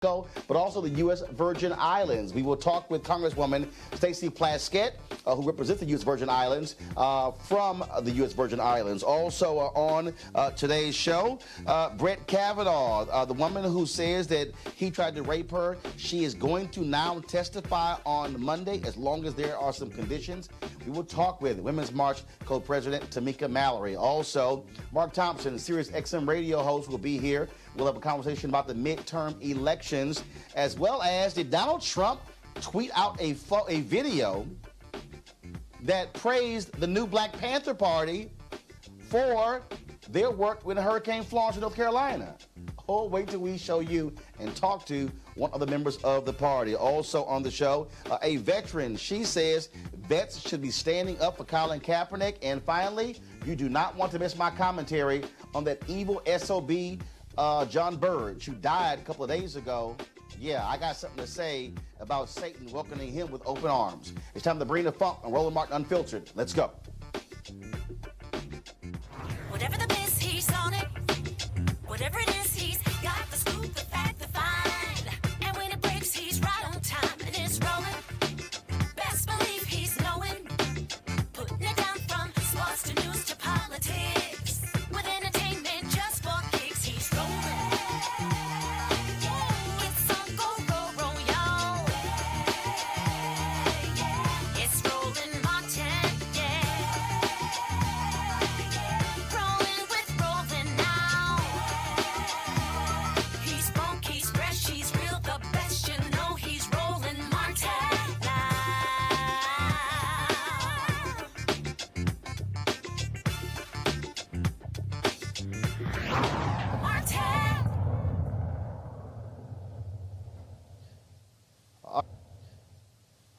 but also the U.S. Virgin Islands. We will talk with Congresswoman Stacey Plaskett, who represents the U.S. Virgin Islands, from the U.S. Virgin Islands. Also on today's show, Brett Kavanaugh, the woman who says that he tried to rape her. She is going to now testify on Monday as long as there are some conditions. We will talk with Women's March co-president Tamika Mallory. Also, Mark Thompson, Sirius XM radio host, will be here. We'll have a conversation about the midterm elections, as well as did Donald Trump tweet out a video that praised the new Black Panther Party for their work with Hurricane Florence in North Carolina. Oh, wait till we show you and talk to one of the members of the party. Also on the show, a veteran. She says vets should be standing up for Colin Kaepernick. And finally, you do not want to miss my commentary on that evil SOB, John Burge, who died a couple of days ago. Yeah, I got something to say about Satan welcoming him with open arms. It's time to bring the funk on Roland Martin Unfiltered. Let's go. Whatever the biz, he's on it. Whatever it is, he's got the scoop, the fact, the find. And when it breaks, he's right on time and it's rolling. Best believe he's knowing. Putting it down from sports to news to politics. With entertainment just for kicks, he's rolling. It's on go, roll, y'all. It's Roland Martin, yeah. Rolling with Roland now. He's funky, he's fresh, he's real, the best, you know he's Roland Martin now. Martin.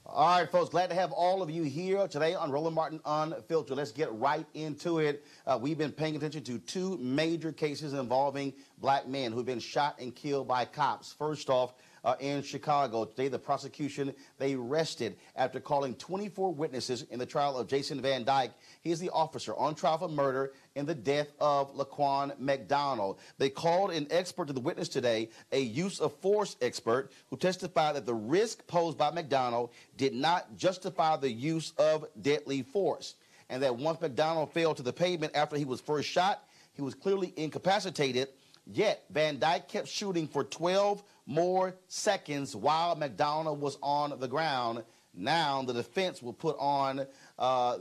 All right, folks, glad to have all of you here today on Roland Martin Unfiltered. Let's get right into it. We've been paying attention to two major cases involving black men who've been shot and killed by cops. First off, in Chicago, today the prosecution, they arrested after calling 24 witnesses in the trial of Jason Van Dyke. He is the officer on trial for murder in the death of Laquan McDonald. They called an expert to the witness today, a use of force expert, who testified that the risk posed by McDonald did not justify the use of deadly force, and that once McDonald fell to the pavement after he was first shot, he was clearly incapacitated. Yet Van Dyke kept shooting for 12 more seconds while McDonald was on the ground. Now the defense will put on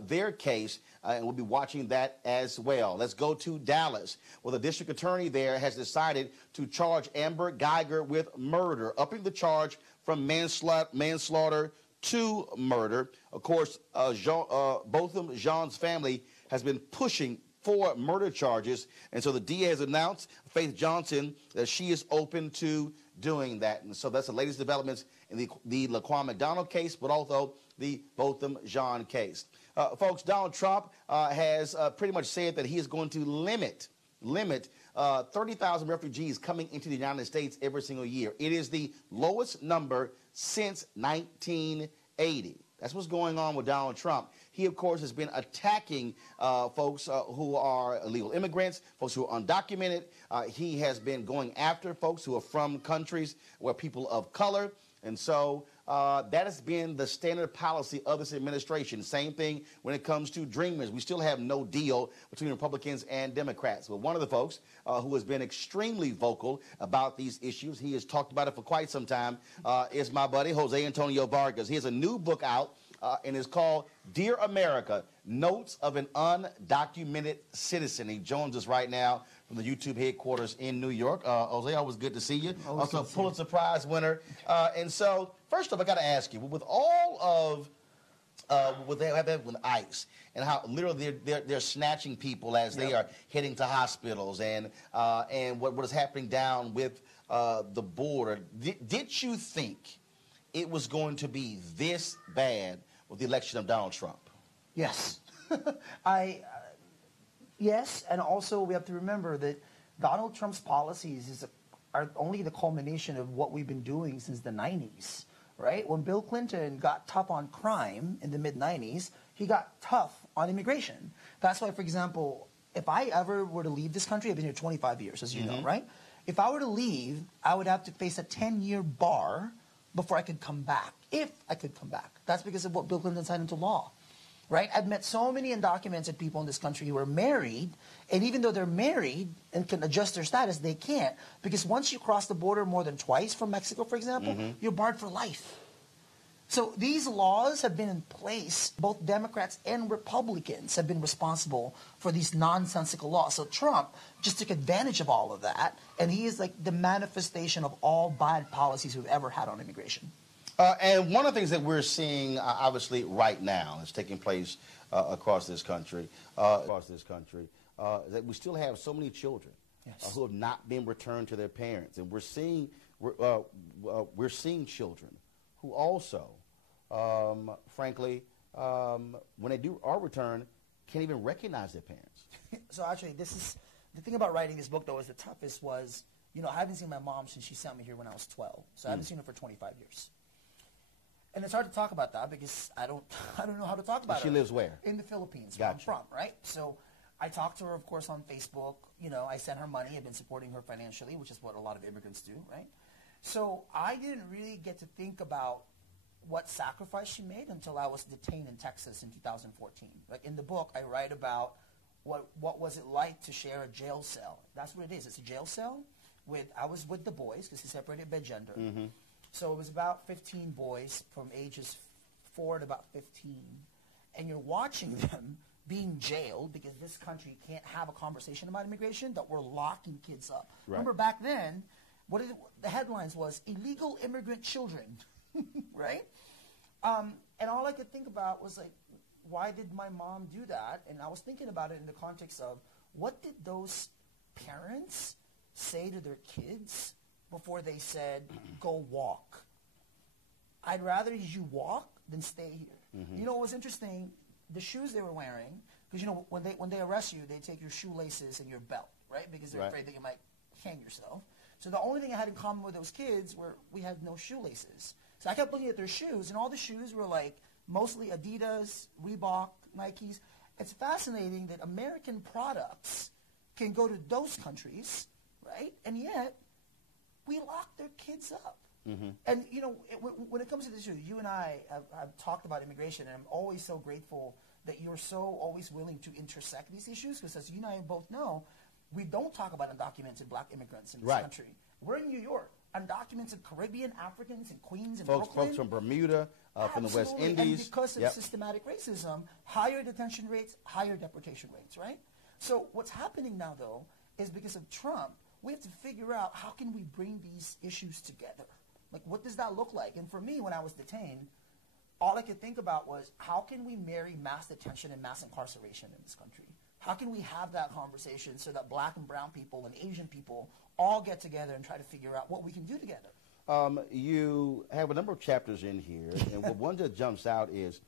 their case, and we'll be watching that as well. Let's go to Dallas, where the district attorney there has decided to charge Amber Geiger with murder, upping the charge from manslaughter to murder. Of course, Botham Jean's family has been pushing for murder charges, and so the DA has announced, Faith Johnson, that she is open to doing that. And so that's the latest developments in the Laquan McDonald case, but also the Botham Jean case. Folks, Donald Trump has pretty much said that he is going to limit 30,000 refugees coming into the United States every single year. It is the lowest number since 1980. That's what's going on with Donald Trump. He, of course, has been attacking folks who are illegal immigrants, folks who are undocumented. He has been going after folks who are from countries where people of color. And so that has been the standard policy of this administration. Same thing when it comes to Dreamers. We still have no deal between Republicans and Democrats. But one of the folks who has been extremely vocal about these issues, he has talked about it for quite some time, is my buddy, Jose Antonio Vargas. He has a new book out, and it's called Dear America, Notes of an Undocumented Citizen. He joins us right now from the YouTube headquarters in New York. Jose, always good to see you. Also, Pulitzer Prize winner. And so, first off, I got to ask you, with all of what they have with ICE and how literally they're snatching people as they are heading to hospitals, and what is happening down with the border, did you think it was going to be this bad with the election of Donald Trump? Yes. Yes, and also we have to remember that Donald Trump's policies are only the culmination of what we've been doing since the 90s, right? When Bill Clinton got tough on crime in the mid-90s, he got tough on immigration. That's why, for example, if I ever were to leave this country, I've been here 25 years, as you know, right? If I were to leave, I would have to face a 10-year bar before I could come back, if I could come back. That's because of what Bill Clinton signed into law, right? I've met so many undocumented people in this country who are married, and even though they're married and can adjust their status, they can't, because once you cross the border more than twice from Mexico, for example, you're barred for life. So these laws have been in place. Both Democrats and Republicans have been responsible for these nonsensical laws. So Trump just took advantage of all of that, and he is like the manifestation of all bad policies we've ever had on immigration. And one of the things that we're seeing, obviously, right now, is taking place across this country, that we still have so many children who have not been returned to their parents, and we're seeing children who also, frankly, when they are returned, can't even recognize their parents. So actually, this is the thing about writing this book. Though, was the toughest was, I haven't seen my mom since she sent me here when I was 12. So I haven't seen her for 25 years. And it's hard to talk about that because I don't know how to talk about it. She lives where? In the Philippines, Gotcha. where I'm from, right? So I talked to her, of course, on Facebook. I sent her money. I've been supporting her financially, which is what a lot of immigrants do, right? So I didn't really get to think about what sacrifice she made until I was detained in Texas in 2014. Like in the book, I write about what was it like to share a jail cell. That's what it is. It's a jail cell. I was with the boys because it's separated by gender. So it was about 15 boys from ages 4 to about 15. And you're watching them being jailed because this country can't have a conversation about immigration, that we're locking kids up. Right. Remember back then, the headlines was illegal immigrant children, right? And all I could think about was like, why did my mom do that? And I was thinking about it in the context of, what did those parents say to their kids before they said, go walk? I'd rather you walk than stay here. You know what was interesting? The shoes they were wearing, because when they arrest you, they take your shoelaces and your belt, right? Because they're afraid that you might hang yourself. So the only thing I had in common with those kids were we had no shoelaces. So I kept looking at their shoes, and all the shoes were like mostly Adidas, Reebok, Nikes. It's fascinating that American products can go to those countries, right? And yet we lock their kids up. And, when it comes to this issue, you and I have talked about immigration, and I'm always so grateful that you're so always willing to intersect these issues, because as you and I both know, we don't talk about undocumented black immigrants in this country. We're in New York. Undocumented Caribbean, Africans, and Queens and Brooklyn. Folks from Bermuda, from the West Indies. And because of systematic racism, higher detention rates, higher deportation rates, right? So what's happening now, though, is because of Trump, we have to figure out how can we bring these issues together. Like, what does that look like? And for me, when I was detained, all I could think about was, how can we marry mass detention and mass incarceration in this country? How can we have that conversation so that black and brown people and Asian people all get together and try to figure out what we can do together? You have a number of chapters in here, and one that jumps out is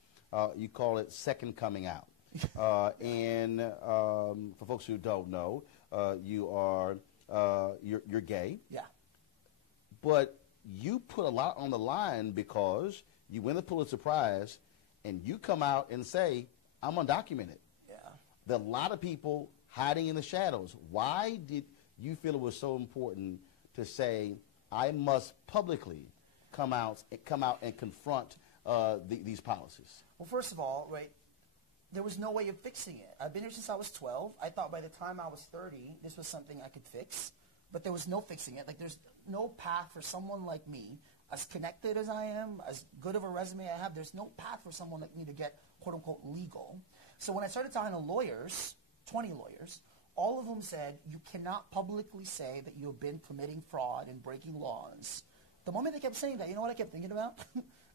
you call it Second Coming Out. And for folks who don't know, you're gay. Yeah. But you put a lot on the line because you win the Pulitzer Prize, and you come out and say, I'm undocumented. Yeah. There are a lot of people hiding in the shadows. Why did you feel it was so important to say, I must publicly come out and confront these policies? Well, first of all, right, there was no way of fixing it. I've been here since I was 12. I thought by the time I was 30, this was something I could fix. But there was no fixing it. Like, there's no path for someone like me, as connected as I am, as good of a resume I have, there's no path for someone like me to get, quote-unquote, legal. So when I started talking to lawyers, 20 lawyers, all of them said, you cannot publicly say that you've been committing fraud and breaking laws. The moment they kept saying that, you know what I kept thinking about?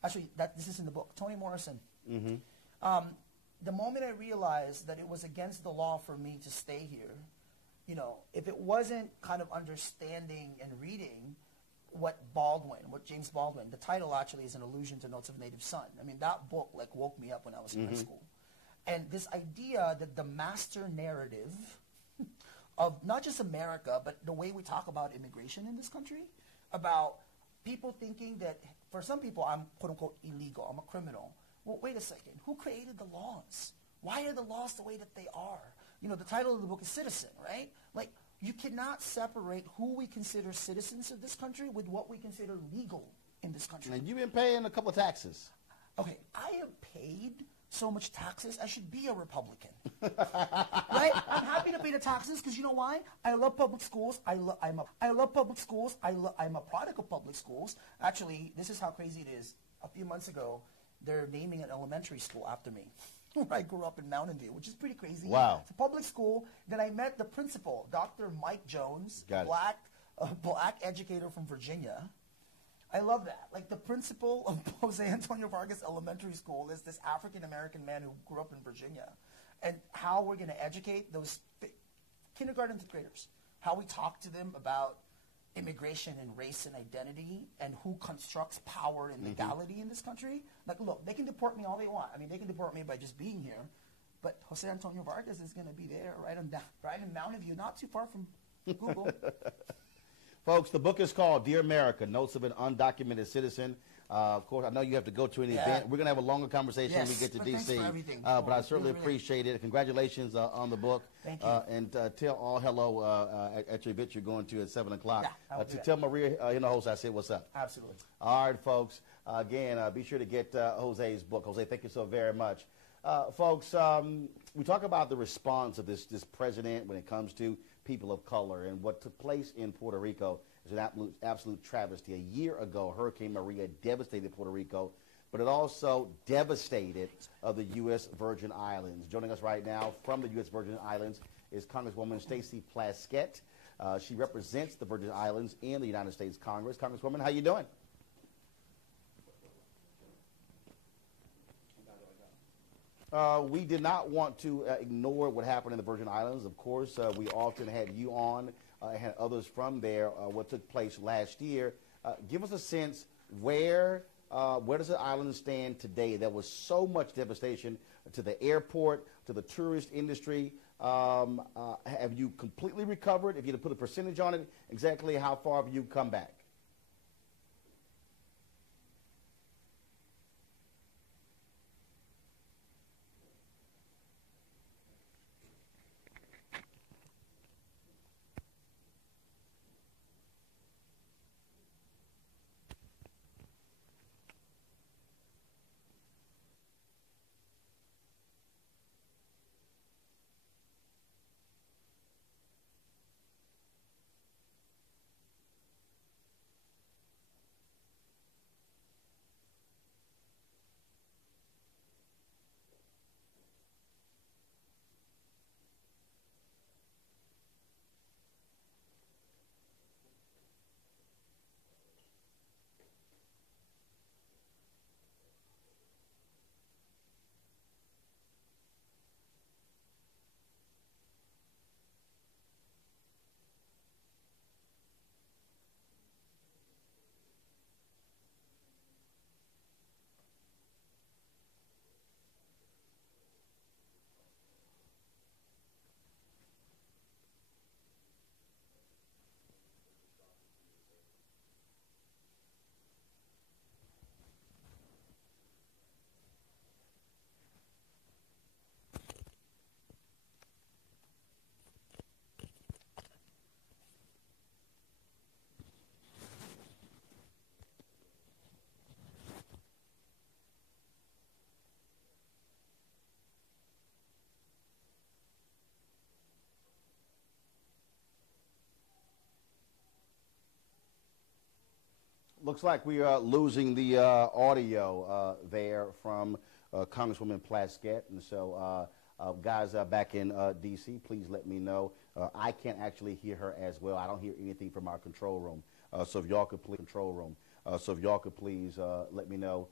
Actually, this is in the book, Toni Morrison. The moment I realized that it was against the law for me to stay here, if it wasn't kind of understanding and reading what James Baldwin, the title actually is an allusion to Notes of a Native Son. I mean, that book like woke me up when I was in high school. And this idea that the master narrative of not just America, but the way we talk about immigration in this country, about people thinking that for some people I'm quote-unquote illegal, I'm a criminal. Well, wait a second. Who created the laws? Why are the laws the way that they are? The title of the book is Citizen, right? Like, You cannot separate who we consider citizens of this country with what we consider legal in this country. And you've been paying a couple of taxes. Okay, I have paid so much taxes, I should be a Republican. Right? I'm happy to pay the taxes because you know why? I love public schools. I love public schools. I'm a product of public schools. Actually, this is how crazy it is. A few months ago, they're naming an elementary school after me. Where I grew up in Mountain View, which is pretty crazy. Wow. It's a public school. Then I met the principal, Dr. Mike Jones, Got it. black educator from Virginia. I love that. Like the principal of Jose Antonio Vargas Elementary School is this African-American man who grew up in Virginia. And how we're going to educate those kindergarten to graders, how we talk to them about immigration and race and identity and who constructs power and legality in this country. Like, look, they can deport me all they want. I mean, they can deport me by just being here. But Jose Antonio Vargas is going to be there right in Mountain View, not too far from Google. Folks, the book is called Dear America, Notes of an Undocumented Citizen. Of course, I know you have to go to an event. We're going to have a longer conversation when we get to Thanks D.C. for everything. But I certainly appreciate it. Congratulations on the book. Thank you. And tell all hello at your event you're going to at 7 o'clock. Yeah, I will do that. Tell Maria Hinojosa I said what's up. Absolutely. All right, folks. Again, be sure to get Jose's book. Jose, thank you so very much. Folks, we talk about the response of this president when it comes to people of color, and what took place in Puerto Rico is an absolute travesty. A year ago, Hurricane Maria devastated Puerto Rico, but it also devastated the U.S. Virgin Islands. Joining us right now from the U.S. Virgin Islands is Congresswoman Stacey Plaskett. She represents the Virgin Islands in the United States Congress. Congresswoman, how you doing? We did not want to ignore what happened in the Virgin Islands. Of course, we often had you on, had others from there, what took place last year. Give us a sense, where does the island stand today? There was so much devastation to the airport, to the tourist industry. Have you completely recovered? If you had to put a percentage on it, exactly how far have you come back? Looks like we are losing the audio there from Congresswoman Plaskett. And so, guys back in D.C., please let me know. I can't actually hear her as well. I don't hear anything from our control room. So if y'all could please let me know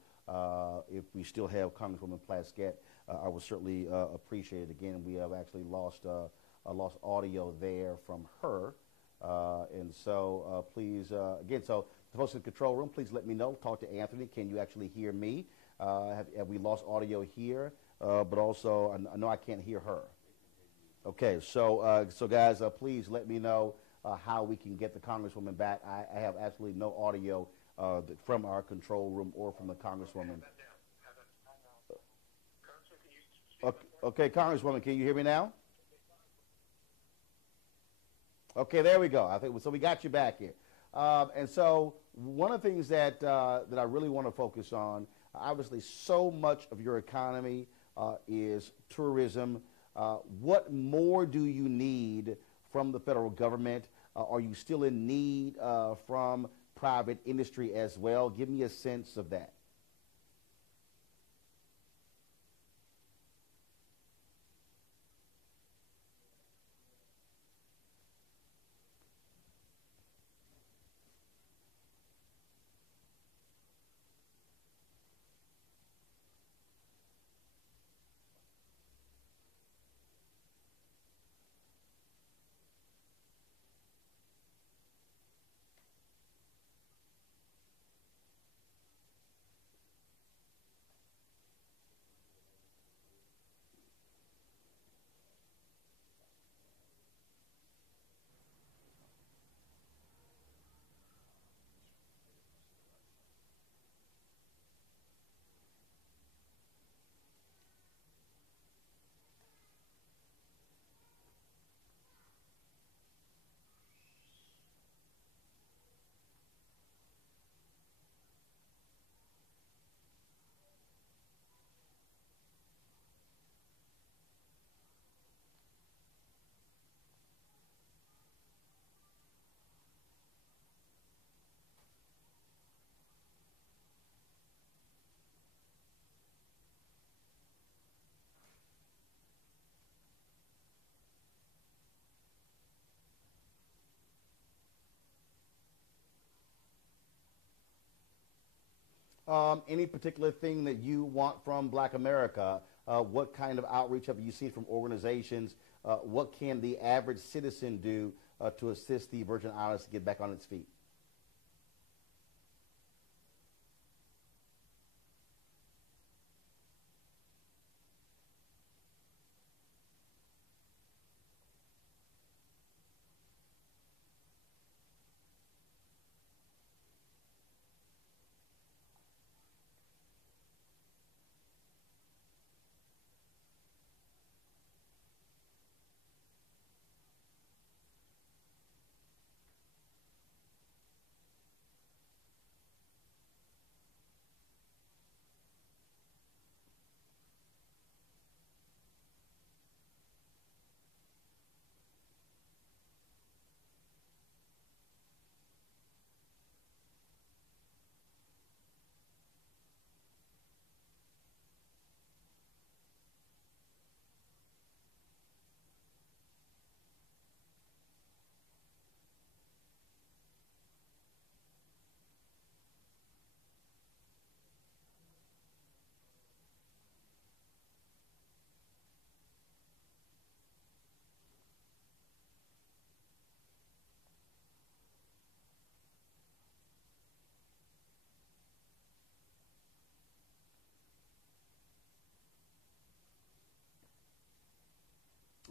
if we still have Congresswoman Plaskett. I would certainly appreciate it. Again, we have actually lost audio there from her. And so please, again, so the folks in the control room, please let me know. Talk to Anthony. Can you actually hear me? Have we lost audio here? But also, I know I can't hear her. Okay, so guys, please let me know how we can get the Congresswoman back. I have absolutely no audio from our control room or from the Congresswoman. Okay, Congresswoman, can you hear me now? Okay, there we go. I think so. We got you back here, and so one of the things that that I really want to focus on, obviously, so much of your economy is tourism. What more do you need from the federal government? Are you still in need from private industry as well? Give me a sense of that. Any particular thing that you want from Black America? What kind of outreach have you seen from organizations? What can the average citizen do to assist the Virgin Islands to get back on its feet?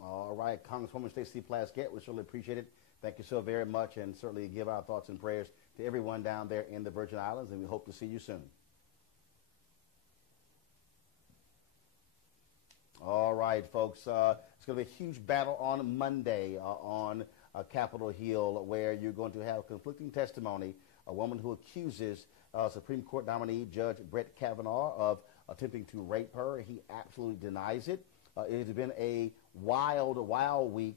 All right, Congresswoman Stacey Plaskett, we certainly appreciate it. Thank you so very much, and certainly give our thoughts and prayers to everyone down there in the Virgin Islands, and we hope to see you soon. All right, folks. It's going to be a huge battle on Monday on Capitol Hill, where you're going to have conflicting testimony. A woman who accuses Supreme Court nominee Judge Brett Kavanaugh of attempting to rape her. He absolutely denies it. It has been a wild week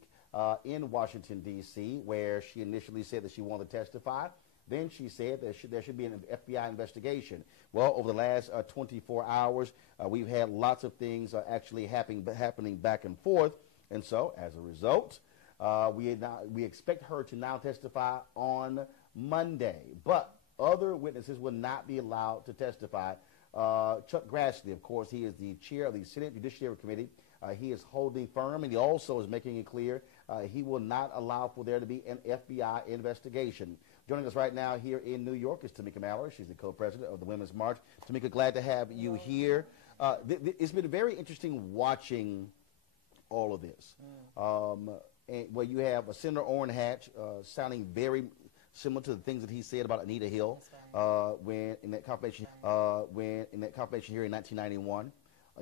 in Washington, D.C., where she initially said that she wanted to testify. Then she said that there should be an FBI investigation. Well, over the last 24 hours, we've had lots of things actually happening back and forth. And so, as a result, we expect her to now testify on Monday. But other witnesses will not be allowed to testify. Chuck Grassley, of course, he is the chair of the Senate Judiciary Committee. He is holding firm, and he also is making it clear he will not allow for there to be an FBI investigation. Joining us right now here in New York is Tamika Mallory. She's the co-president of the Women's March. Tamika, glad to have you here. It's been very interesting watching all of this. Where you have Senator Orrin Hatch sounding very similar to the things that he said about Anita Hill when in that confirmation hearing in 1991.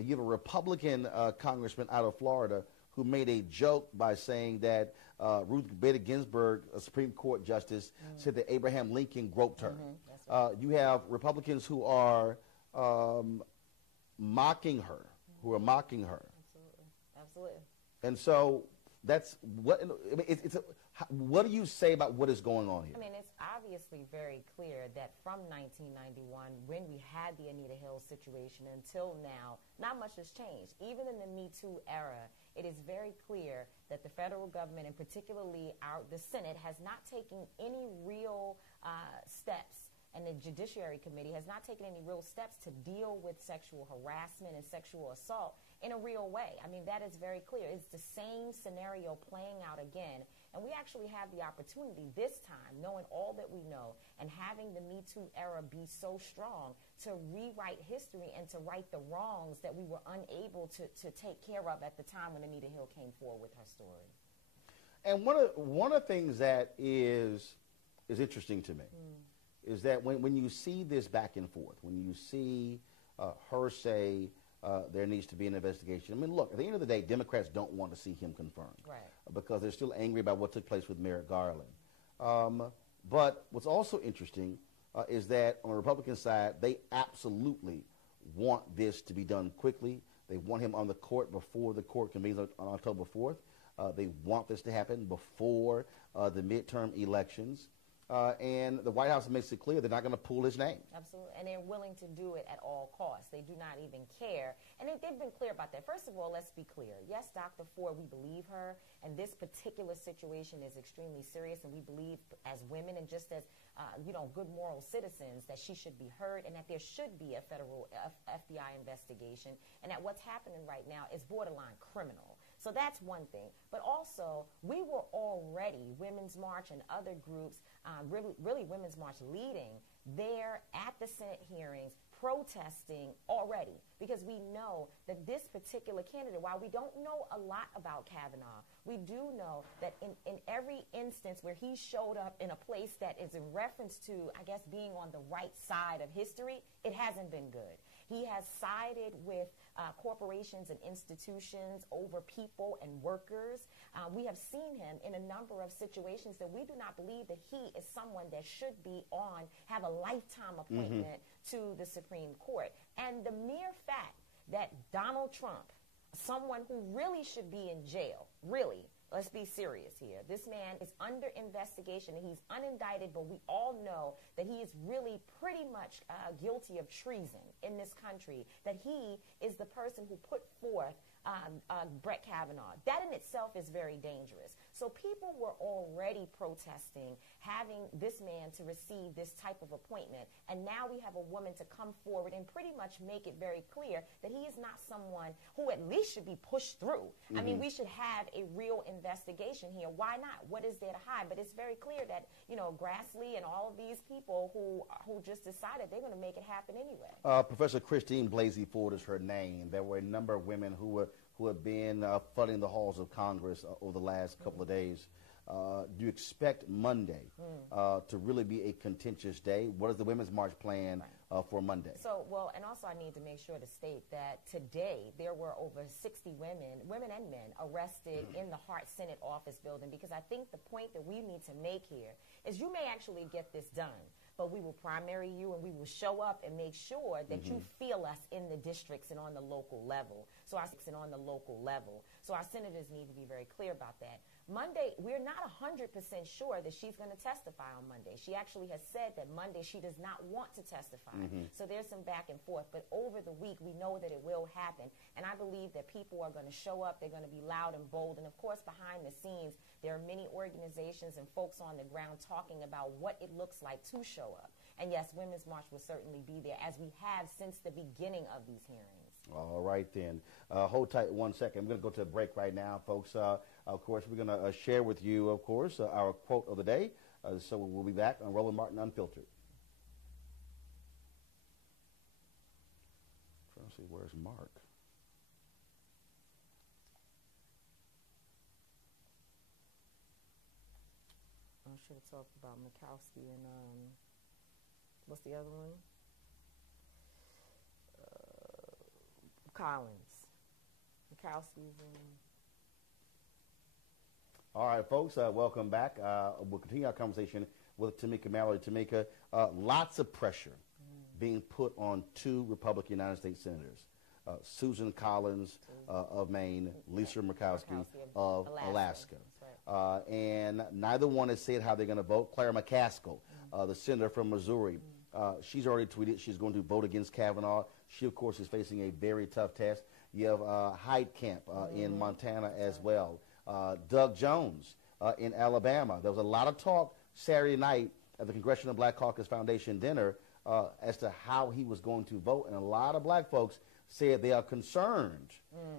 You have a Republican congressman out of Florida who made a joke by saying that Ruth Bader Ginsburg, a Supreme Court justice, said that Abraham Lincoln groped her. That's right. You have Republicans who are mocking her, Absolutely. Absolutely. And so that's what. I mean, what do you say about what is going on here? I mean, it's obviously very clear that from 1991, when we had the Anita Hill situation until now, not much has changed. Even in the Me Too era, it is very clear that the federal government, and particularly the Senate, has not taken any real steps, and the Judiciary Committee has not taken any real steps to deal with sexual harassment and sexual assault in a real way. I mean, that is very clear. It's the same scenario playing out again. And we actually have the opportunity this time, knowing all that we know and having the Me Too era be so strong, to rewrite history and to right the wrongs that we were unable to take care of at the time when Anita Hill came forward with her story. And one of the things that is interesting to me is that when you see this back and forth, when you see her say there needs to be an investigation. I mean, look, at the end of the day, Democrats don't want to see him confirmed. Right. Because they're still angry about what took place with Merrick Garland. But what's also interesting is that on the Republican side, they absolutely want this to be done quickly. They want him on the court before the court convenes on October 4th. They want this to happen before the midterm elections. And the White House makes it clear they're not going to pull his name. Absolutely. And they're willing to do it at all costs. They do not even care. And they've been clear about that. First of all, let's be clear. Yes, Dr. Ford, we believe her. And this particular situation is extremely serious. And we believe as women and just as, good moral citizens that she should be heard and that there should be a federal FBI investigation. And that what's happening right now is borderline criminal. So that's one thing. But also, we were already, Women's March and other groups, really Women's March leading there at the Senate hearings, protesting already, because we know that this particular candidate, while we don't know a lot about Kavanaugh, we do know that in every instance where he showed up in a place that is in reference to, I guess, being on the right side of history, it hasn't been good. He has sided with corporations and institutions over people and workers. We have seen him in a number of situations that we do not believe that he is someone that should have a lifetime appointment to the Supreme Court. And the mere fact that Donald Trump, someone who really should be in jail, really, let's be serious here. This man is under investigation and he's unindicted, but we all know that he is really pretty much guilty of treason in this country, that he is the person who put forth Brett Kavanaugh. That in itself is very dangerous. So people were already protesting having this man to receive this type of appointment. And now we have a woman to come forward and pretty much make it very clear that he is not someone who at least should be pushed through. I mean, we should have a real investigation here. Why not? What is there to hide? But it's very clear that, Grassley and all of these people who just decided they're going to make it happen anyway. Professor Christine Blasey Ford is her name. There were a number of women who have been flooding the halls of Congress over the last couple of days. Do you expect Monday to really be a contentious day? What is the Women's March plan for Monday? So, and also I need to make sure to state that today there were over 60 women and men arrested in the Hart Senate office building, because I think the point that we need to make here is you may actually get this done, but we will primary you and we will show up and make sure that you feel us in the districts and on the local level. So our senators need to be very clear about that. Monday, we're not 100% sure that she's going to testify on Monday. She actually has said that Monday she does not want to testify. So there's some back and forth. But over the week, we know that it will happen. And I believe that people are going to show up. They're going to be loud and bold. And, of course, behind the scenes, there are many organizations and folks on the ground talking about what it looks like to show up. And, yes, Women's March will certainly be there, as we have since the beginning of these hearings. All right, then. Hold tight 1 second. We're going to go to a break right now, folks. Of course, we're going to share with you, of course, our quote of the day. So we'll be back on Roland Martin Unfiltered. Trying to see, where's Mark? I should have talked about Mikowski and, what's the other one? Collins. Mikowski's in... All right, folks, welcome back. We'll continue our conversation with Tamika Mallory. Tamika, lots of pressure being put on two Republican United States senators, Susan Collins of Maine, Lisa Murkowski of Alaska. That's right. And neither one has said how they're going to vote. Claire McCaskill, the senator from Missouri, she's already tweeted she's going to vote against Kavanaugh. She, of course, is facing a very tough test. You have Heitkamp in Montana as well. Doug Jones in Alabama. There was a lot of talk Saturday night at the Congressional Black Caucus Foundation dinner as to how he was going to vote, and a lot of black folks said they are concerned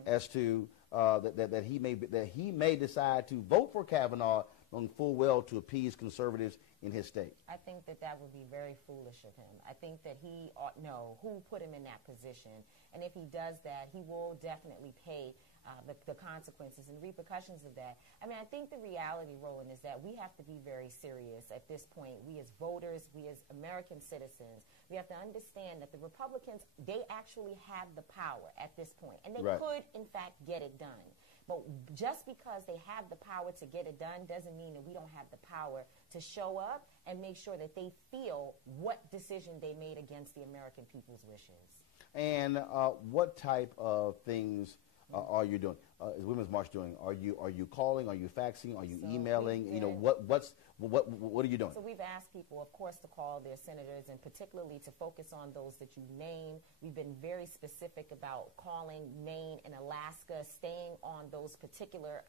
as to that he may decide to vote for Kavanaugh, knowing full well to appease conservatives in his state. I think that would be very foolish of him. I think that he ought to know who put him in that position, and if he does that, he will definitely pay the consequences and repercussions of that. I mean, I think the reality, Roland, is that we have to be very serious at this point. We as voters, we as American citizens, we have to understand that the Republicans, they actually have the power at this point, and they could, in fact, get it done. But just because they have the power to get it done doesn't mean that we don't have the power to show up and make sure that they feel what decision they made against the American people's wishes. And what type of things are you doing? Is Women's March doing? Are you calling? Are you faxing? Are you emailing? You know, what are you doing? So we've asked people, of course, to call their senators and particularly to focus on those that you name. We've been very specific about calling Maine and Alaska, staying on those particular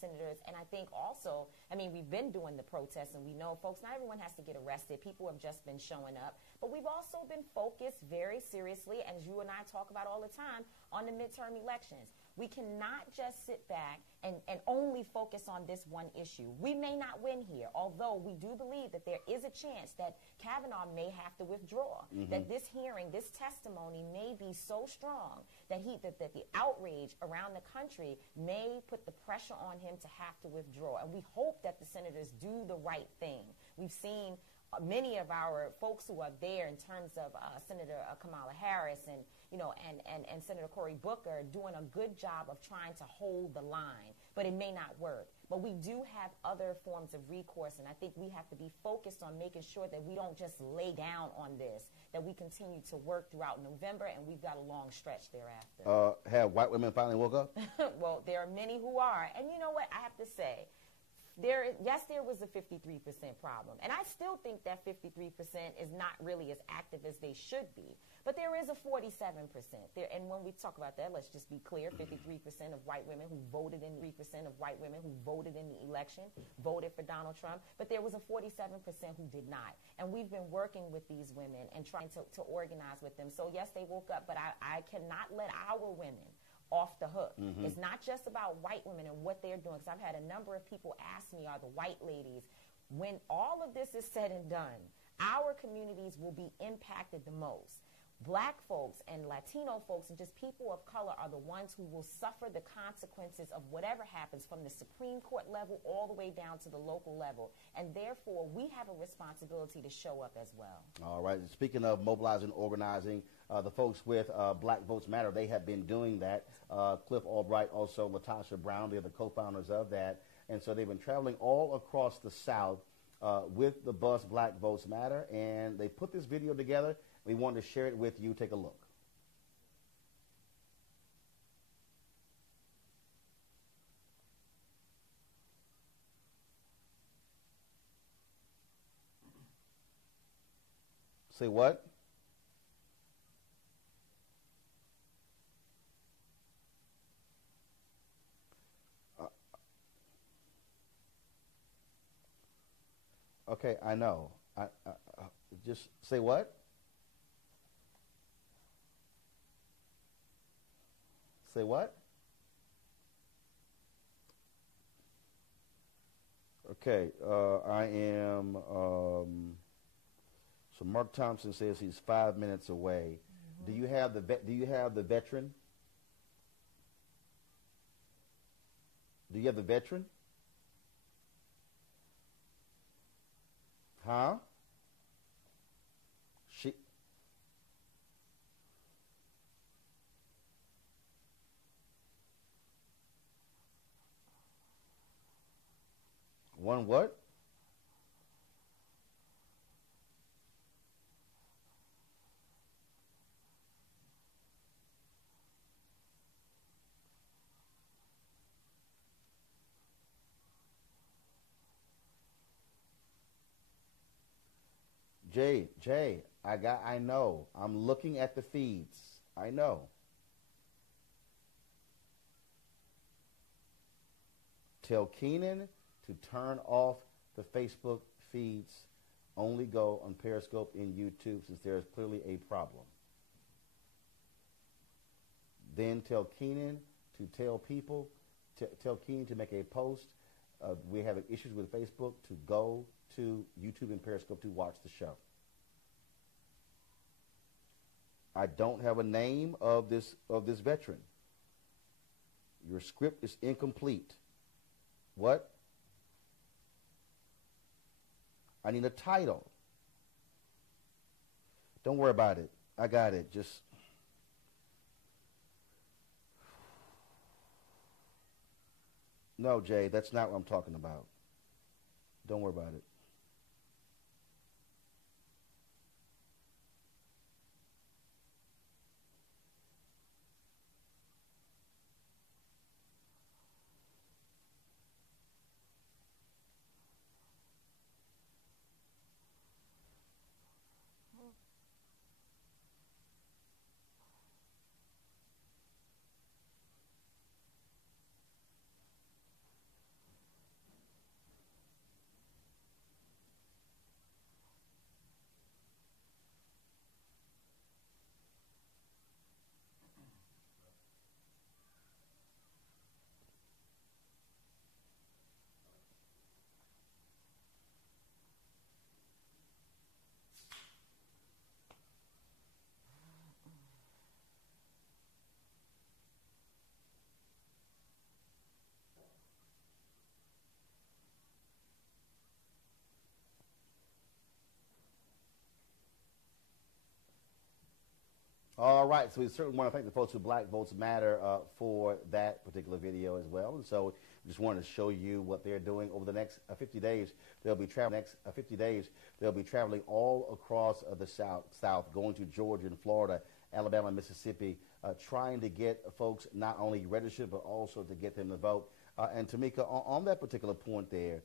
senators. And I think also, I mean, we've been doing the protests, and we know, folks, not everyone has to get arrested. People have just been showing up. But we've also been focused very seriously, as you and I talk about all the time, on the midterm elections. We cannot just sit back and only focus on this one issue. We may not win here, although we do believe that there is a chance that Kavanaugh may have to withdraw, that this hearing, this testimony may be so strong that that the outrage around the country may put the pressure on him to have to withdraw. And we hope that the senators do the right thing. We've seen many of our folks who are there in terms of Senator Kamala Harris and Senator Cory Booker doing a good job of trying to hold the line, but it may not work. But we do have other forms of recourse, and I think we have to be focused on making sure that we don't just lay down on this, that we continue to work throughout November, and we've got a long stretch thereafter. Have white women finally woke up? Well, there are many who are, and you know what, I have to say, there was a 53% problem. And I still think that 53% is not really as active as they should be. But there is a 47%. And when we talk about that, let's just be clear, 53% of white women who voted in 3% of white women who voted in the election voted for Donald Trump. But there was a 47% who did not. And we've been working with these women and trying to organize with them. So, yes, they woke up, but I cannot let our women off the hook. It's not just about white women and what they're doing. Because I've had a number of people ask me, are the white ladies, when all of this is said and done, our communities will be impacted the most. Black folks and Latino folks and just people of color are the ones who will suffer the consequences of whatever happens from the Supreme Court level all the way down to the local level. And therefore, we have a responsibility to show up as well. All right. Speaking of mobilizing, organizing, the folks with Black Votes Matter, they have been doing that. Cliff Albright, also Latasha Brown, they're the co-founders of that. And so they've been traveling all across the South with the bus Black Votes Matter. And they put this video together. We wanted to share it with you. Take a look. Say what? Okay, I know. Just say what? Say what? Okay, I am. So Mark Thompson says he's 5 minutes away. Do you have the Do you have the veteran? Do you have the veteran? Huh? She. One what? Jay, I know. I'm looking at the feeds. I know. Tell Keenan to turn off the Facebook feeds. Only go on Periscope and YouTube since there is clearly a problem. Then tell Keenan to tell people, tell Keenan to make a post. We're having issues with Facebook to go to YouTube and Periscope to watch the show. I don't have a name of this veteran. Your script is incomplete. What? I need a title. Don't worry about it. I got it. Just no, Jay, that's not what I'm talking about. Don't worry about it. All right, so we certainly want to thank the folks who Black Votes Matter for that particular video as well. And so just wanted to show you what they're doing over the next 50 days. They'll be traveling They'll be traveling all across the South, going to Georgia and Florida, Alabama, Mississippi, trying to get folks not only registered but also to get them to vote. And Tamika, on that particular point there,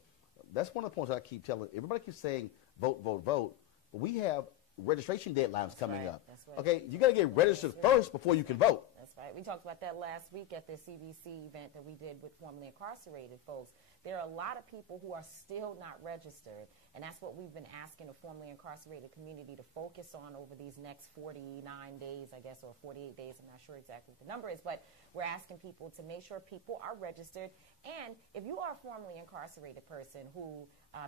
that's one of the points I keep telling. Everybody keeps saying vote, vote, vote. But we have registration deadlines coming up. That's right. Okay, you got to get registered first before you can vote. That's right. We talked about that last week at the CBC event that we did with formerly incarcerated folks. There are a lot of people who are still not registered, and that's what we've been asking the formerly incarcerated community to focus on over these next 49 days, I guess, or 48 days. I'm not sure exactly what the number is, but we're asking people to make sure people are registered. And if you are a formerly incarcerated person who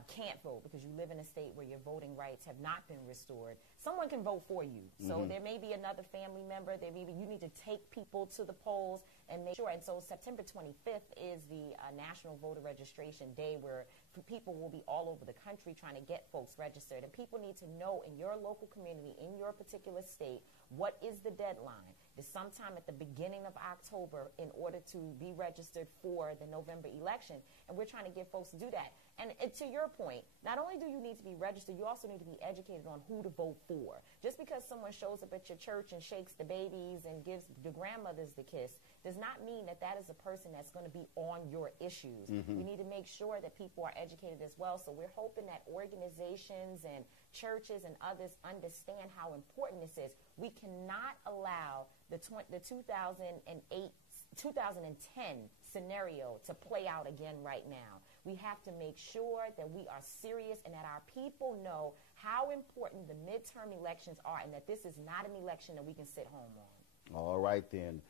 can't vote because you live in a state where your voting rights have not been restored, someone can vote for you. So there may be another family member. There may be, you need to take people to the polls and make sure. And so September 25th is the National Voter Registration Day, where people will be all over the country trying to get folks registered. And people need to know in your local community, in your particular state, what is the deadline? It's sometime at the beginning of October in order to be registered for the November election. And we're trying to get folks to do that. And to your point, not only do you need to be registered, you also need to be educated on who to vote for. Just because someone shows up at your church and shakes the babies and gives the grandmothers the kiss does not mean that that is a person that's going to be on your issues. We need to make sure that people are educated as well. So we're hoping that organizations and churches and others understand how important this is. We cannot allow the 2010 scenario to play out again right now. We have to make sure that we are serious and that our people know how important the midterm elections are, and that this is not an election that we can sit home on. All right, then.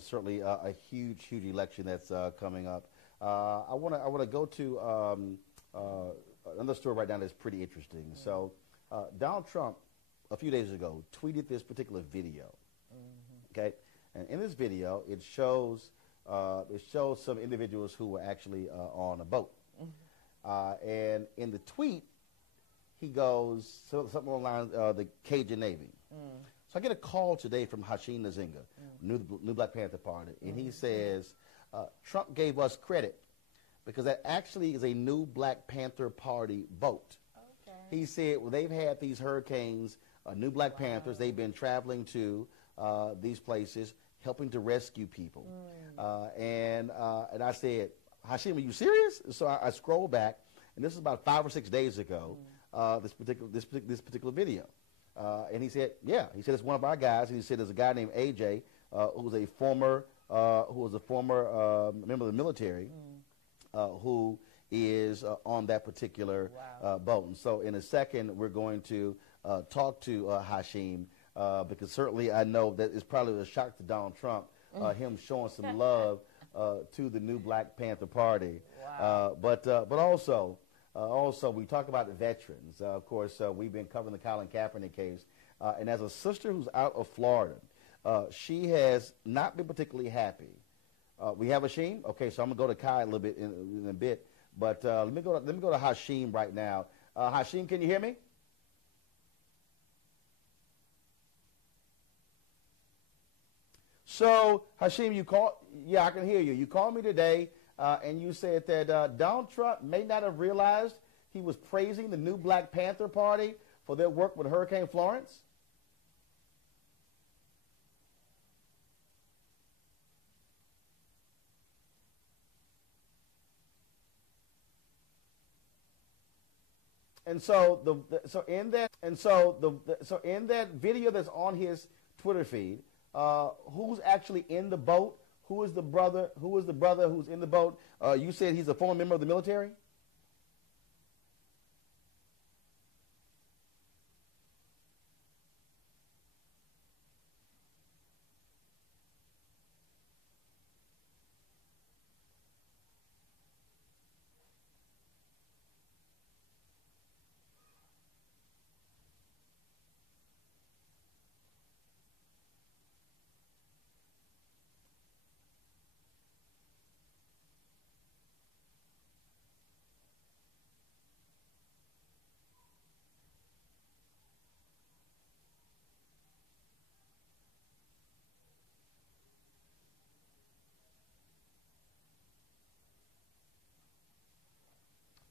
Certainly a huge election that's coming up. I want to go to another story right now that's pretty interesting. So Donald Trump, a few days ago, tweeted this particular video. Okay, and in this video, it shows some individuals who were actually on a boat. And in the tweet, he goes something along the lines the Cajun Navy. So I get a call today from Hashim Nzinga, New Black Panther Party, and he says Trump gave us credit because that actually is a new Black Panther Party boat. Okay. He said, well, they've had these hurricanes, new Black Panthers. They've been traveling to these places, helping to rescue people. And I said, Hashim, are you serious? So I scrolled back, and this is about 5 or 6 days ago. This particular video, and he said, yeah, he said it's one of our guys. And he said there's a guy named AJ who was a former member of the military, who is on that particular boat. And so in a second, we're going to talk to Hashim, because certainly I know that it's probably a shock to Donald Trump, him showing some love to the new Black Panther Party. But also we talk about the veterans. Of course, we've been covering the Colin Kaepernick case, and as a sister who's out of Florida, she has not been particularly happy. We have Hashim. Okay, so I'm gonna go to Kai a little bit in a bit, but let me go to Hashim right now. Hashim, can you hear me? So Hashim, you called. Yeah, I can hear you. You called me today, and you said that Donald Trump may not have realized he was praising the new Black Panther Party for their work with Hurricane Florence. And so in that video that's on his Twitter feed, who's actually in the boat? Who is the brother who's in the boat? You said he's a former member of the military?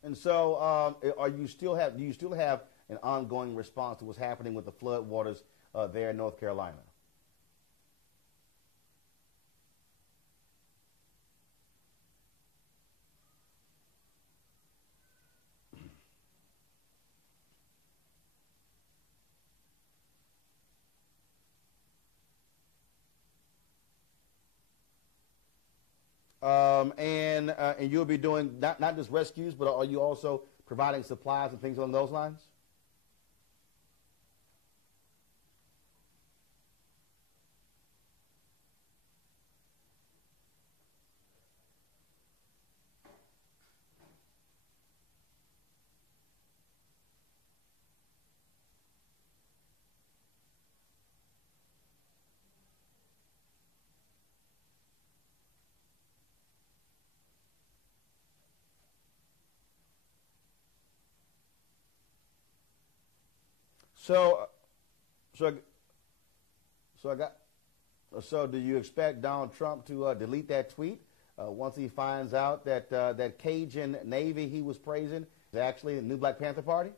And so, do you still have an ongoing response to what's happening with the flood waters there in North Carolina? And you'll be doing not just rescues, but are you also providing supplies and things along those lines? So do you expect Donald Trump to delete that tweet once he finds out that that Cajun Navy he was praising is actually the new Black Panther Party?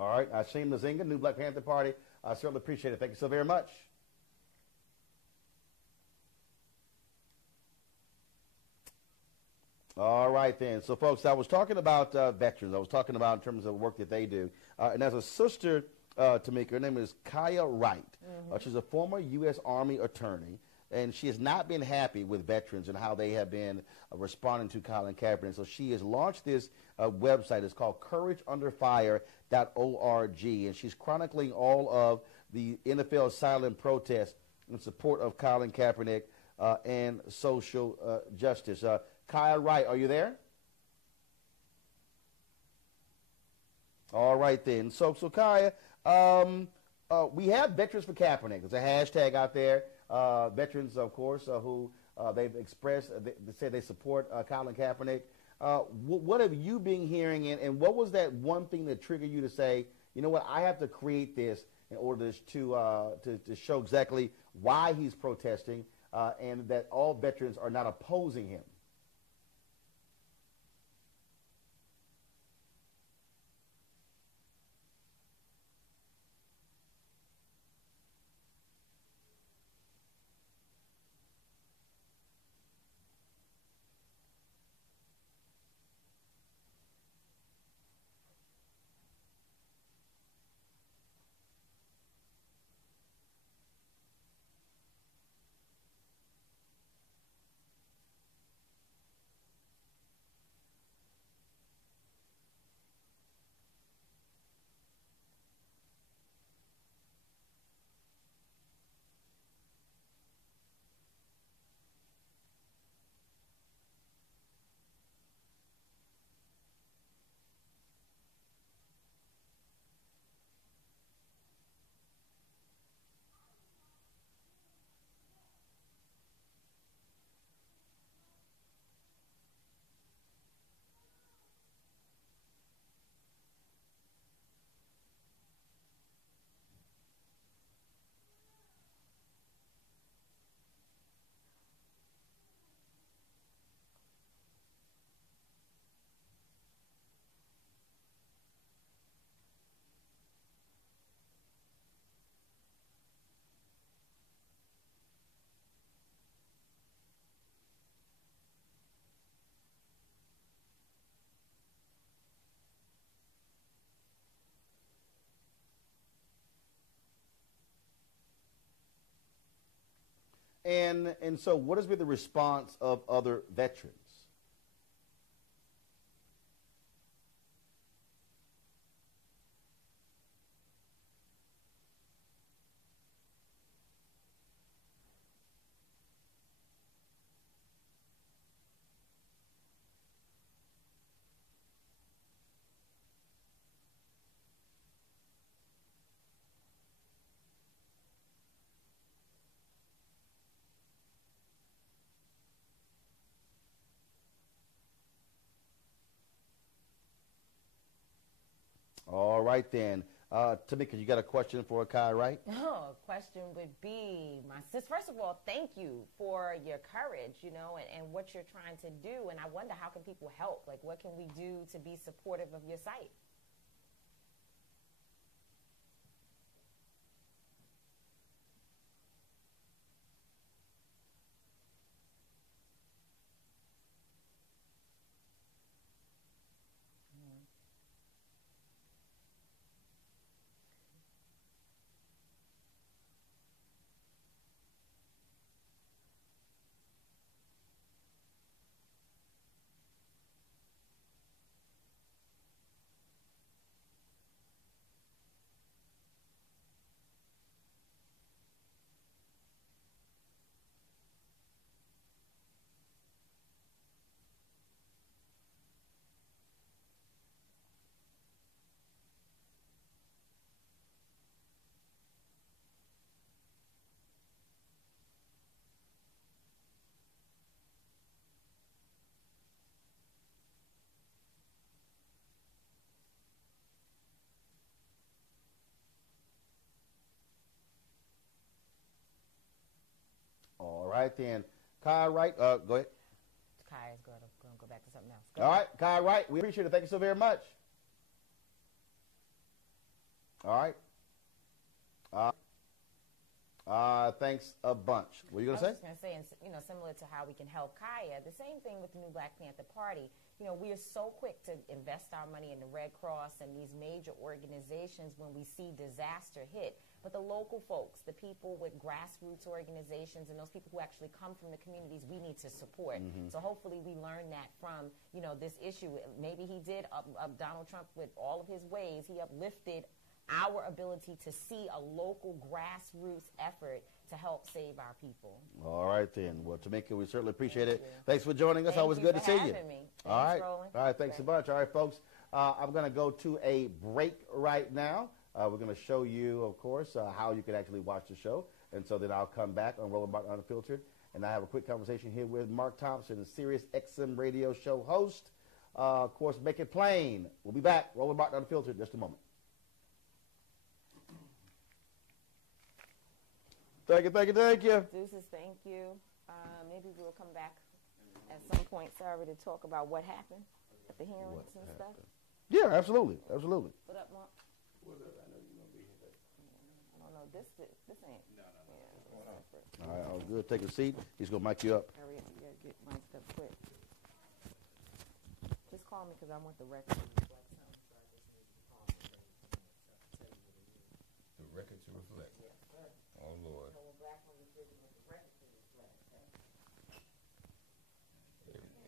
All right, Hashim Nzinga, new Black Panther Party. I certainly appreciate it. Thank you so very much. All right, then. So, folks, I was talking about veterans. I was talking about in terms of work that they do. And as a sister, Tamika, her name is Kaya Wright. She's a former U.S. Army attorney, and she has not been happy with veterans and how they have been responding to Colin Kaepernick. So she has launched this website. It's called CourageUnderFire.org, and she's chronicling all of the NFL silent protests in support of Colin Kaepernick and social justice. Kaya Wright, are you there? All right, then. So Kaya, We have Veterans for Kaepernick. There's a hashtag out there. Veterans, of course, who they've expressed, they said they support Colin Kaepernick. What have you been hearing, and what was that one thing that triggered you to say, you know what, I have to create this in order to show exactly why he's protesting and that all veterans are not opposing him? And so what has been the response of other veterans? All right, then. Tamika, you got a question for Kai, right? No, a question would be, my sis, first of all, thank you for your courage, you know, and what you're trying to do. And I wonder, how can people help? Like, what can we do to be supportive of your site? All right, then. Kai Wright, go ahead. Kai is going to go back to something else. All right, Kai Wright, we appreciate it. Thank you so very much. All right. Thanks a bunch. What are you going to say? I was just going to say, and, you know, similar to how we can help Kaya, the same thing with the new Black Panther Party. You know, we are so quick to invest our money in the Red Cross and these major organizations when we see disaster hit. But the local folks, the people with grassroots organizations and those people who actually come from the communities, we need to support. So hopefully we learn that from, you know, this issue. Maybe he did Donald Trump with all of his ways. He uplifted our ability to see a local grassroots effort to help save our people. All right, then. Well, Tamika, we certainly appreciate it. Thanks for joining us. Always good to see you. All right. Roland. All right, thanks so much. All right, folks, I'm going to go to a break right now. We're going to show you, of course, how you can actually watch the show. And so then I'll come back on Roland Martin Unfiltered, and I have a quick conversation here with Mark Thompson, the Sirius XM radio show host. Of course, Make It Plain. We'll be back. Roland Martin Unfiltered in just a moment. Thank you, thank you, thank you. Deuces, thank you. Maybe we'll come back at some point, sorry, to talk about what happened at the hearings and stuff. Yeah, absolutely, absolutely. What up, Mark? What up? I know you're gonna be here. I don't know. This ain't. No. Yeah, All right, all good. Take a seat. He's gonna mic you up. hurry up. You gotta get mic'd up quick. Just call me because I want the record to reflect something. So I just need to call me. Tell you what it is. The record to reflect. Yes, sir. Oh, Lord. So when black women did what the record to reflect.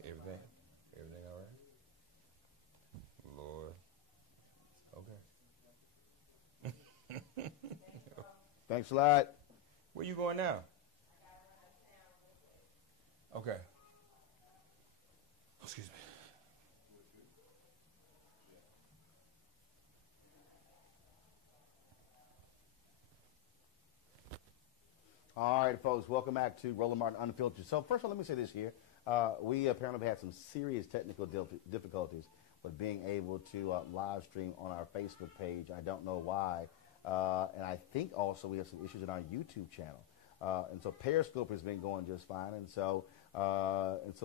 Everything? Everything all right? Lord. Okay. Thanks a lot. Where you going now? Okay. Excuse me. All right, folks, welcome back to Roland Martin Unfiltered. So first of all, let me say this here. We apparently had some serious technical difficulties with being able to live stream on our Facebook page. I don't know why. And I think also we have some issues in our YouTube channel. And so Periscope has been going just fine. And so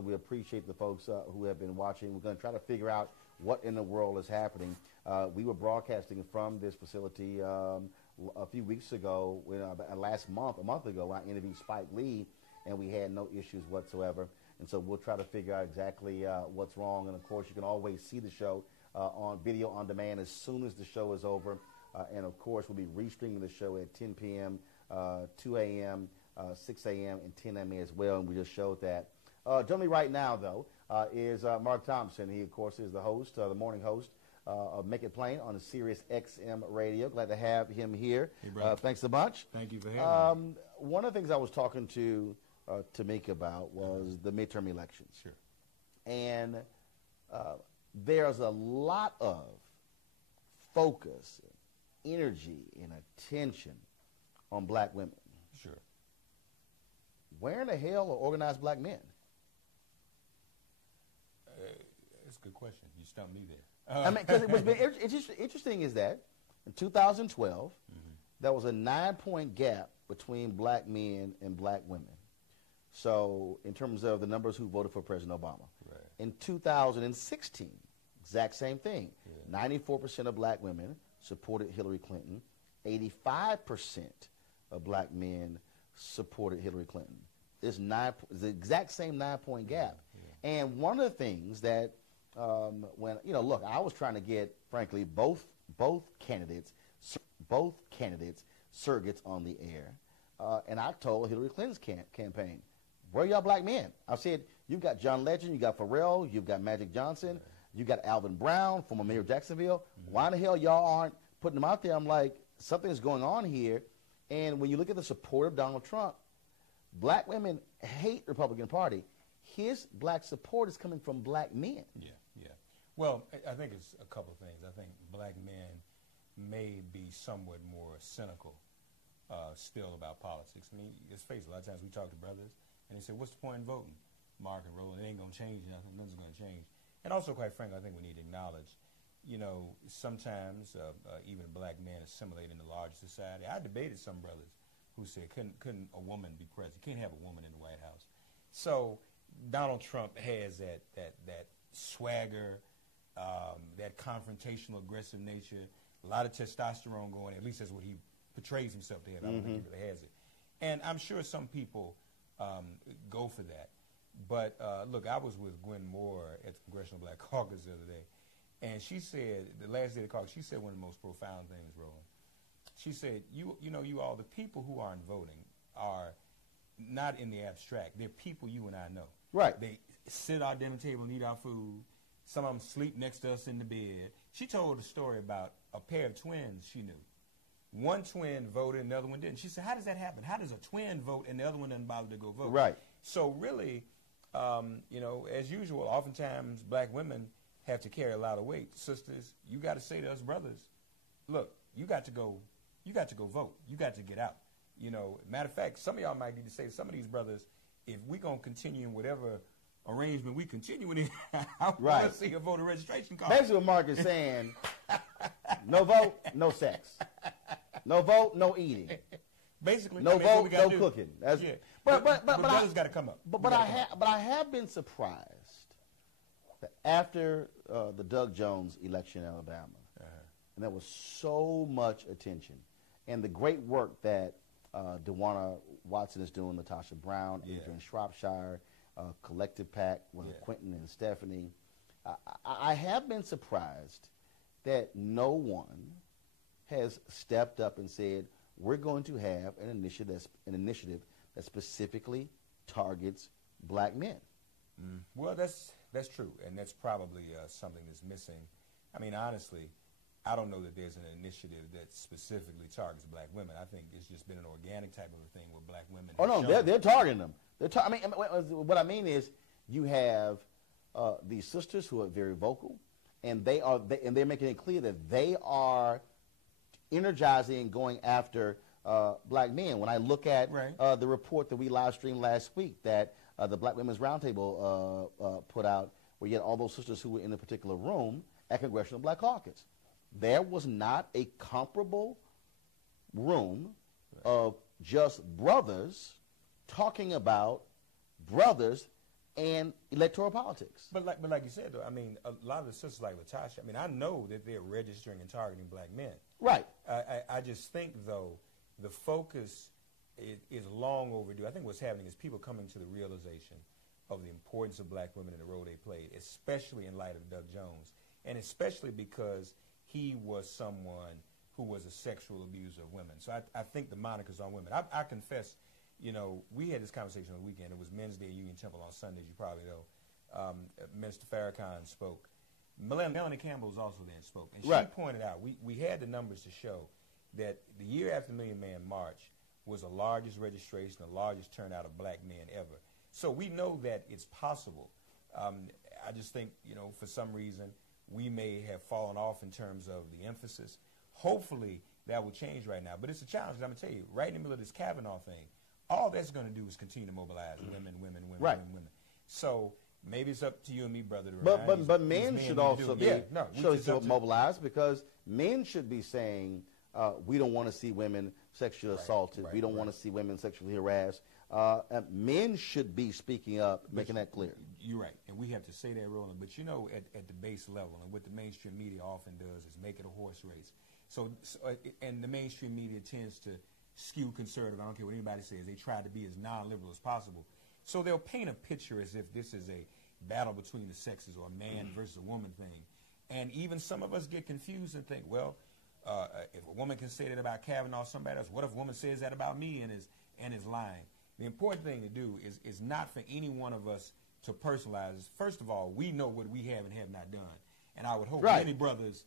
we appreciate the folks who have been watching. We're going to try to figure out what in the world is happening. We were broadcasting from this facility a few weeks ago, a month ago, I interviewed Spike Lee, and we had no issues whatsoever. And so we'll try to figure out exactly what's wrong. And, of course, you can always see the show on video on demand as soon as the show is over. And, of course, we'll be restreaming the show at 10 p.m., 2 a.m., 6 a.m., and 10 a.m. as well, and we just showed that. Joining me right now, though, is Mark Thompson. He, of course, is the host, the morning host of Make It Plain on the Sirius XM radio. Glad to have him here. Hey, brother. Thanks a bunch. Thank you for having me. One of the things I was talking to Tamika about was the midterm elections. Sure. And there's a lot of focus, energy, and attention on black women. Sure. Where in the hell are organized black men? That's a good question. You stumped me there. I mean, because it's just interesting is that in 2012, there was a 9-point gap between black men and black women. So in terms of the numbers who voted for President Obama. Right. In 2016, exact same thing. Yeah. 94% of black women supported Hillary Clinton. 85% of black men supported Hillary Clinton. It's the exact same 9-point gap. Yeah. And one of the things that when look, I was trying to get, frankly, both candidates surrogates on the air, and I told Hillary Clinton's campaign, where are y'all black men? I said, you've got John Legend, you got Pharrell, you've got Magic Johnson, you got Alvin Brown, former mayor of Jacksonville. Why the hell y'all aren't putting them out there? I'm like, something's going on here. And when you look at the support of Donald Trump, black women hate the Republican Party. His black support is coming from black men. Yeah. Well, I think it's a couple of things. I think black men may be somewhat more cynical still about politics. I mean, let's face it, a lot of times we talk to brothers, and they say, what's the point in voting? Mark and Roland, it ain't going to change nothing. Nothing's going to change. And also, quite frankly, I think we need to acknowledge, sometimes even black men assimilate in the larger society. I debated some brothers who said, couldn't a woman be president? You can't have a woman in the White House. So Donald Trump has that swagger, that confrontational, aggressive nature, a lot of testosterone going, at least that's what he portrays himself to have. I don't think he really has it. And I'm sure some people go for that. But look, I was with Gwen Moore at the Congressional Black Caucus the other day, and she said, the last day of the caucus, she said one of the most profound things, Roland. She said, you all, the people who aren't voting are not in the abstract. They're people you and I know. Right. They sit at our dinner table and eat our food. Some of them sleep next to us in the bed. She told a story about a pair of twins she knew. One twin voted and the other one didn't. She said, how does that happen? How does a twin vote and the other one doesn't bother to go vote? Right. So really, as usual, oftentimes black women have to carry a lot of weight. Sisters, you got to say to us brothers, look, you got to go vote. You got to get out. You know, matter of fact, some of y'all might need to say to some of these brothers, if we're going to continue in whatever arrangement we continuing in, I want to see a voter registration card. Basically what Mark is saying, no vote, no sex. No vote, no eating. Basically, no vote, no cooking. That's, yeah. But brothers got to come up. But I have been surprised that after the Doug Jones election in Alabama, and there was so much attention, and the great work that DeWanna Watson is doing, Latasha Brown, Adrian Shropshire, Collective Pack, Quentin and Stephanie, I have been surprised that no one has stepped up and said, we're going to have an initiative that specifically targets black men. Well, that's true, and that's probably something that's missing. I mean, honestly, I don't know that there's an initiative that specifically targets black women. I think it's just been an organic type of a thing with black women. Oh no, they're targeting them. I mean, what I mean is, you have these sisters who are very vocal, and they're making it clear that they are energizing and going after black men. When I look at the report that we live streamed last week that the Black Women's Roundtable put out, where you had all those sisters who were in a particular room at Congressional Black Caucus, there was not a comparable room of just brothers talking about brothers and electoral politics. But like you said, though, I mean, a lot of the sisters like Latasha, I mean, I know that they're registering and targeting black men. Right. I just think, though, the focus is long overdue. I think what's happening is people coming to the realization of the importance of black women and the role they played, especially in light of Doug Jones, and especially because he was someone who was a sexual abuser of women. So I think the moniker's on women. I confess, you know, we had this conversation on the weekend. It was Men's Day at Union Temple on Sundays, you probably know. Minister Farrakhan spoke. Melanie Campbell was also there and spoke. And she pointed out, we had the numbers to show that the year after Million Man March was the largest registration, the largest turnout of black men ever. So we know that it's possible. I just think, you know, for some reason, we may have fallen off in terms of the emphasis. Hopefully, that will change right now. But it's a challenge, I'm going to tell you. Right in the middle of this Kavanaugh thing, all that's going to do is continue to mobilize women. So maybe it's up to you and me, brother, to but men should also be mobilized, because men should be saying, we don't want to see women sexually assaulted. We don't want to see women sexually harassed. Men should be speaking up, making that clear. You're right, and we have to say that, Roland. But you know, at the base level, and what the mainstream media often does is make it a horse race. And the mainstream media tends to skew conservative. I don't care what anybody says. They try to be as non-liberal as possible. So they'll paint a picture as if this is a battle between the sexes or a man versus a woman thing. And even some of us get confused and think, well, if a woman can say that about Kavanaugh or somebody else, what if a woman says that about me and is lying? The important thing to do is not for any one of us to personalize. First of all, we know what we have and have not done. And I would hope many brothers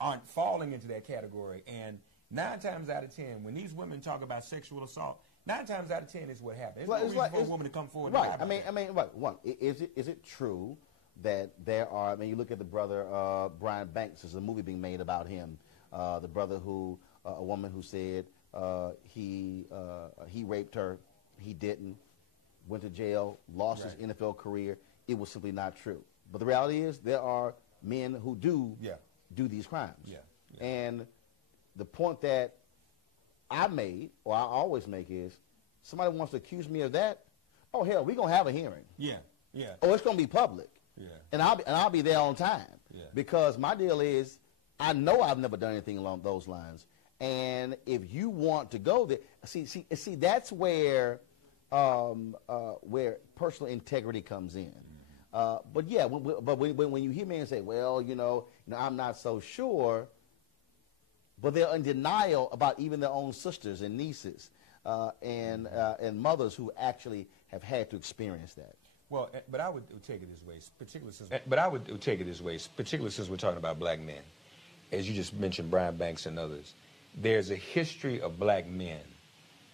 aren't falling into that category. And 9 times out of 10, when these women talk about sexual assault, 9 times out of 10 is what happens. It's no reason for a woman to come forward. Right. Is it true that there are? I mean, you look at the brother Brian Banks. There's a movie being made about him. The brother who, a woman who said he raped her. He didn't. Went to jail. Lost his NFL career. It was simply not true. But the reality is, there are men who do these crimes. And the point that I made, or I always make, is somebody wants to accuse me of that. Oh hell, we're gonna have a hearing. Oh, it's gonna be public. And I'll be there on time. Because my deal is, I know I've never done anything along those lines. And if you want to go there, see, that's where personal integrity comes in. But yeah, when you hear men say, well, you know, I'm not so sure, but they're in denial about even their own sisters and nieces and mothers who actually have had to experience that. Well, but I would take it this way, particularly since we're talking about black men. As you just mentioned, Brian Banks and others, there's a history of black men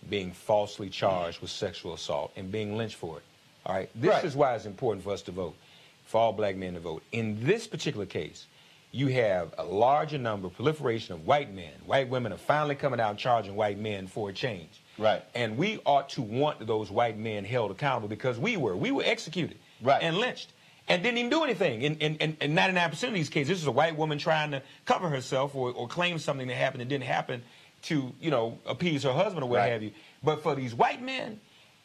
being falsely charged with sexual assault and being lynched for it. All right? This is why it's important for us to vote, for all black men to vote. In this particular case, you have a larger number, proliferation of white men. White women are finally coming out charging white men for a change. Right. And we ought to want those white men held accountable because we were executed and lynched and didn't even do anything. In 99% of these cases, this is a white woman trying to cover herself or claim something that happened that didn't happen to, you know, appease her husband or what have you. But for these white men,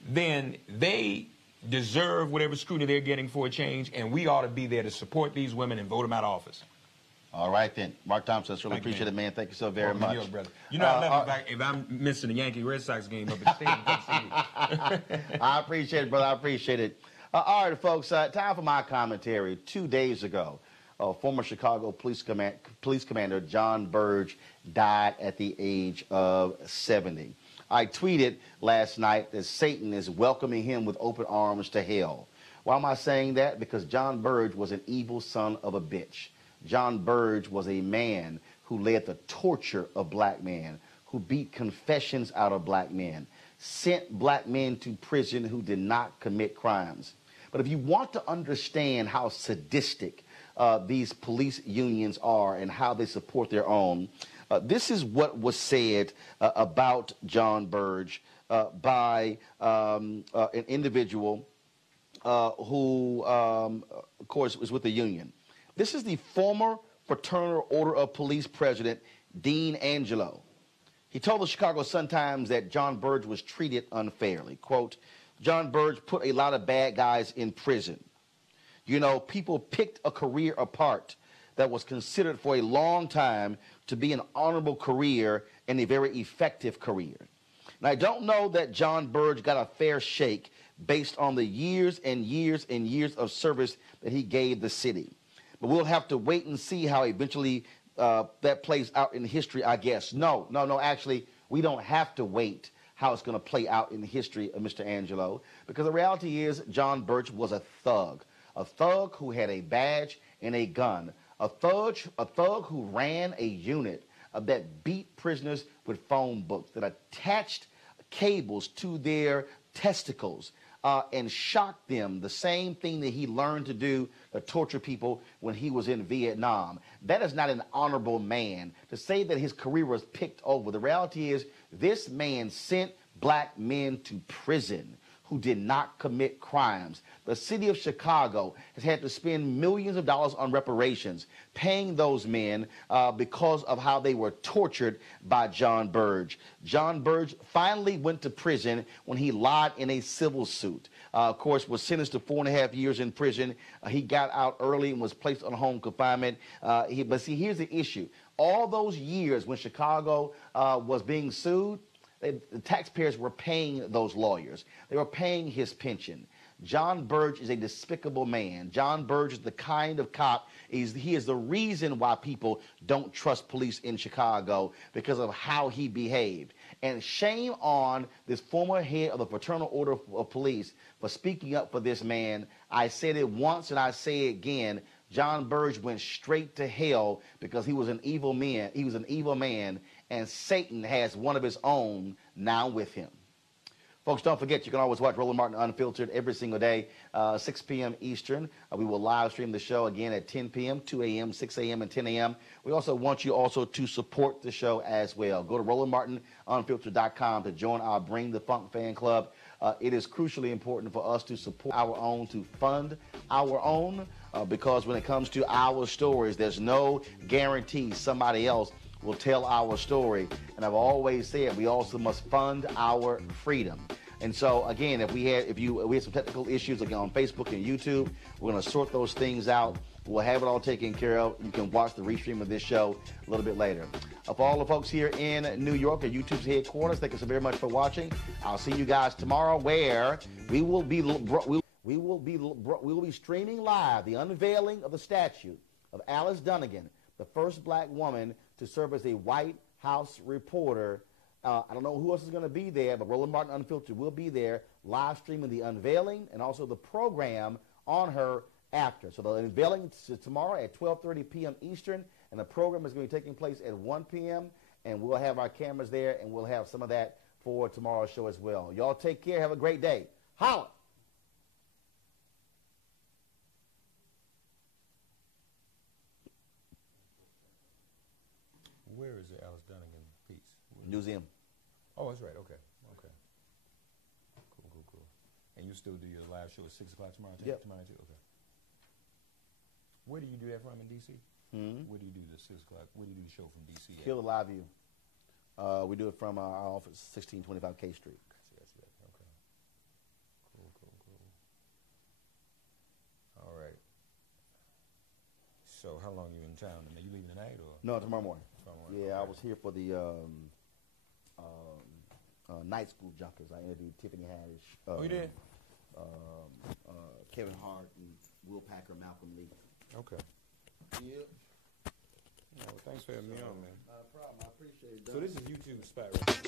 then they deserve whatever scrutiny they're getting for a change, and we ought to be there to support these women and vote them out of office. All right, then. Mark Thompson, really appreciate it, man. Thank you so very much. Yo, brother. You know, I love if I'm missing the Yankee-Red Sox game up at the stadium. I appreciate it, brother. I appreciate it. All right, folks, time for my commentary. 2 days ago, former Chicago police commander John Burge died at the age of 70. I tweeted last night that Satan is welcoming him with open arms to hell. Why am I saying that? Because John Burge was an evil son of a bitch. John Burge was a man who led the torture of black men, who beat confessions out of black men, sent black men to prison who did not commit crimes. But if you want to understand how sadistic these police unions are and how they support their own, this is what was said about John Burge by an individual who, of course, was with the union. This is the former Fraternal Order of Police president, Dean Angelo. He told the Chicago Sun-Times that John Burge was treated unfairly. Quote, John Burge put a lot of bad guys in prison. You know, people picked a career apart that was considered for a long time to be an honorable career and a very effective career. And I don't know that John Burge got a fair shake based on the years and years and years of service that he gave the city. But we'll have to wait and see how eventually that plays out in history, I guess. No, actually, we don't have to wait how it's going to play out in the history of Mr. Angelo, because the reality is John Burge was a thug who had a badge and a gun, a thug who ran a unit that beat prisoners with phone books, that attached cables to their testicles and shocked them, the same thing that he learned to do to torture people when he was in Vietnam. That is not an honorable man. To say that his career was picked over, the reality is this man sent black men to prison who did not commit crimes. The city of Chicago has had to spend millions of dollars on reparations, paying those men because of how they were tortured by John Burge. John Burge finally went to prison when he lied in a civil suit. Of course, was sentenced to 4.5 years in prison. He got out early and was placed on home confinement. But see, here's the issue. All those years when Chicago was being sued, the taxpayers were paying those lawyers. They were paying his pension. John Burge is a despicable man. John Burge is the kind of cop, he is the reason why people don't trust police in Chicago, because of how he behaved. And shame on this former head of the Fraternal Order of Police for speaking up for this man. I said it once and I say it again. John Burge went straight to hell because he was an evil man. He was an evil man, and Satan has one of his own now with him. Folks, don't forget, you can always watch Roland Martin Unfiltered every single day, 6 p.m. Eastern. We will live stream the show again at 10 p.m., 2 a.m., 6 a.m., and 10 a.m. We also want you also to support the show as well. Go to RolandMartinUnfiltered.com to join our Bring the Funk fan club. It is crucially important for us to support our own, to fund our own, because when it comes to our stories, there's no guarantee somebody else will tell our story. And I've always said we also must fund our freedom. And so again, if we had some technical issues again on Facebook and YouTube, we're going to sort those things out. We'll have it all taken care of. You can watch the restream of this show a little bit later. For all the folks here in New York at YouTube's headquarters, thank you so very much for watching. I'll see you guys tomorrow, where we will be streaming live the unveiling of the statue of Alice Dunnigan, the first black woman to serve as a White House reporter. I don't know who else is going to be there, but Roland Martin Unfiltered will be there, live streaming the unveiling and also the program on her after. So the unveiling is tomorrow at 12:30 p.m. Eastern, and the program is going to be taking place at 1 p.m., and we'll have our cameras there, and we'll have some of that for tomorrow's show as well. Y'all take care. Have a great day. Holla! Where is the Alice Dunnigan piece? Museum. Oh, that's right. Okay. Cool. And you still do your live show at 6 o'clock tomorrow? Yep. Tomorrow too? Okay. Where do you do that from in D.C.? Where do you do the 6 o'clock? Where do you do the show from D.C.? Kill the Live View. We do it from our office, 1625 K Street. I see that. Okay. Cool. All right. So how long you in town? Are you leaving tonight or? No, tomorrow morning. Yeah, Okay. I was here for the night school junkers. I interviewed Tiffany Haddish. Oh, you did? Kevin Hart and Will Packer, Malcolm Lee. Okay. Yeah. Well, thanks for having me on, man. Not a problem. I appreciate it. So this is YouTube spot right